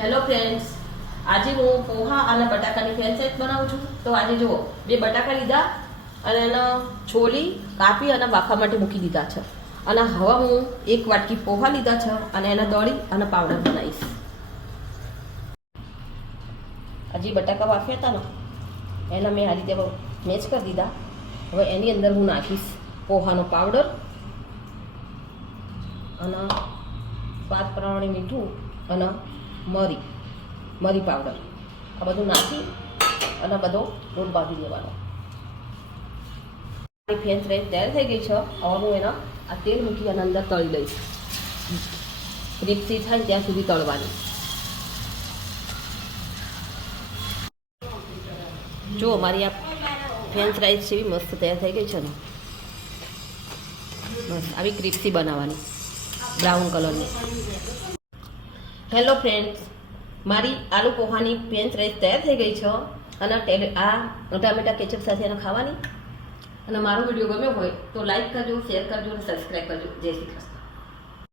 Hello friends, આજે હું પોહા અને બટાકાની ફ્રેન્ચ ફ્રાઈઝ બનાવું છું. તો આજે જુઓ, 2 બટાકા લીધા અને એને છોલી કાપી અને બાફવા માટે મૂકી દીધા છે. અને હવે હું 1 વાટકી પોહા લીધા છે અને એને દળી અને પાવડર બનાવીશ. હજી બટાકા બાફ્યા હતા ને એના મેં આ રીતે મેચ કરી દીધા. હવે એની અંદર હું નાખીશ પોહાનો પાવડર અને સ્વાદ પ્રમાણે મીઠું અને મરી પાવડર આ બધું નાખી અને બધો લોટ બાંધી દેવાનો. ફ્રેન્ચ ફ્રાઈઝ તૈયાર થઈ ગઈ છે. હવે હું એના આ તેલ મૂકી અને અંદર તળી લઈશ. ક્રિસ્પી થાય ત્યાં સુધી તળવાની. જો મારી આ ફ્રેન્ચ ફ્રાઈઝ જેવી મસ્ત તૈયાર થઈ ગઈ છે ને, બસ આવી ક્રિસ્પી બનાવવાની, બ્રાઉન કલરની. હેલો ફ્રેન્ડ્સ, મારી આલુ પોહાની ફ્રેન્ચ ફ્રાઈઝ તૈયાર થઈ ગઈ છે અને આ ટામેટા કેચઅપ સાથે એને ખાવાની. અને મારો વિડીયો ગમ્યો હોય તો લાઈક કરજો, શેર કરજો અને સબસ્ક્રાઈબ કરજો. જય શ્રી કૃષ્ણ.